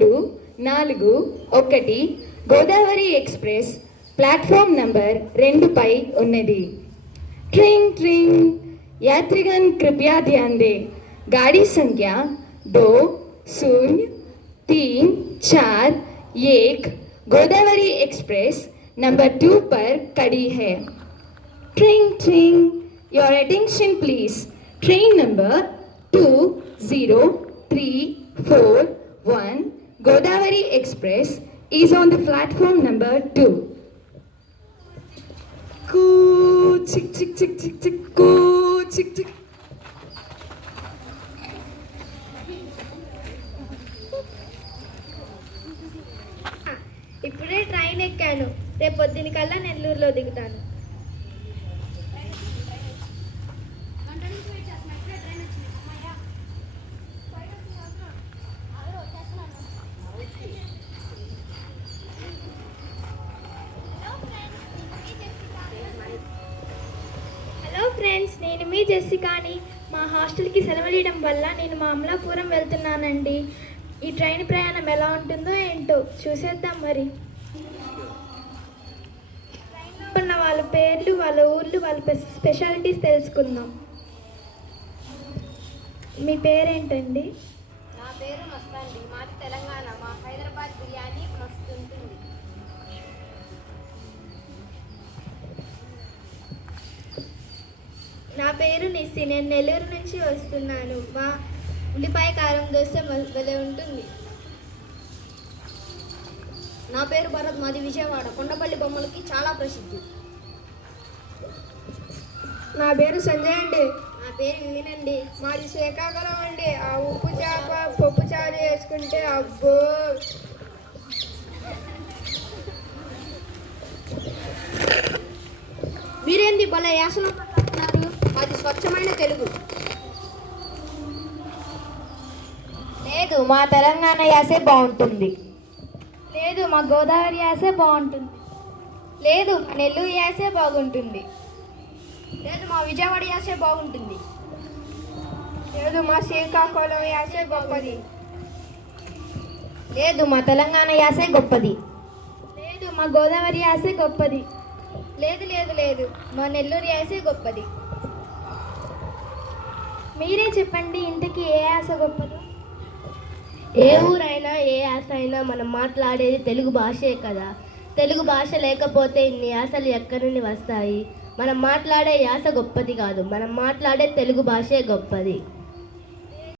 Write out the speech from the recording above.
4-1 Godavari express platform number 2 పై ఉన్నది। ट्रिंग ट्रिंग यात्रीगण कृपया ध्यान दें, गाड़ी संख्या 2034 गोदावरी एक्सप्रेस नंबर 2 पर खड़ी है। ट्रिंग ट्रिंग your attention please, train number 20341 Godavari express is on the platform number 2। చిక్ చిక్ చిక్ చిక్ చిక్ చిక్ చిక్। ఇప్పుడే ట్రైన్ ఎక్కాను, రేపు పొద్దునికల్లా నెల్లూరులో దిగుతాను। హలో ఫ్రెండ్స్, నేను మీ జెస్సికాని। మా హాస్టల్కి సెలవులియడం వల్ల నేను మా అమలాపురం వెళ్తున్నానండి। ఈ ట్రైన్ ప్రయాణం ఎలా ఉంటుందో ఏంటో చూసేద్దాం మరి। ట్రైన్లో ఉన్న వాళ్ళ పేర్లు, వాళ్ళ ఊర్లు, వాళ్ళ స్పెషాలిటీస్ తెలుసుకుందాం। మీ పేరేంటండి? నా పేరు మస్తాండి, మాది తెలంగాణ। మా హైదరాబాద్ బిర్యానీ మస్తు ఉంటుంది। నా పేరు నిస్సి, నేను నెల్లూరు నుంచి వస్తున్నాను। మా ఉల్లిపాయ కారం దోశ భలే ఉంటుంది। నా పేరు భరత్, మాది విజయవాడ। కొండపల్లి బొమ్మలకి చాలా ప్రసిద్ధి। నా పేరు సంజయ్ అండి। నా పేరు వినండి, మాది శ్రీకాకుళం అండి। ఆ ఉప్పు చేప పప్పు చారు వేసుకుంటే అబ్బో। మీరేంది భలే యాసలో మాట్లాడుతున్నారు? మాది స్వచ్ఛమైన తెలుగు। లేదు, మా తెలంగాణ యాసే బాగుంటుంది। లేదు, మా గోదావరి యాసే బాగుంటుంది। లేదు, మా నెల్లూరు యాసే బాగుంటుంది। లేదు, మా విజయవాడ యాసే బాగుంటుంది। లేదు, మా శ్రీకాకుళం యాసే గొప్పది। లేదు, మా తెలంగాణ యాసే గొప్పది। లేదు, మా గోదావరి యాసే గొప్పది। లేదు లేదు లేదు, మా నెల్లూరు యాసే గొప్పది। మీరే చెప్పండి, ఇంతకీ ఏ యాస గొప్పది? ఏ ఊరైనా ఏ యాస అయినా మనం మాట్లాడేది తెలుగు భాషే కదా। తెలుగు భాష లేకపోతే ఇన్ని యాసలు ఎక్కడి నుండి వస్తాయి? మనం మాట్లాడే యాస గొప్పది కాదు, మనం మాట్లాడే తెలుగు భాషే గొప్పది।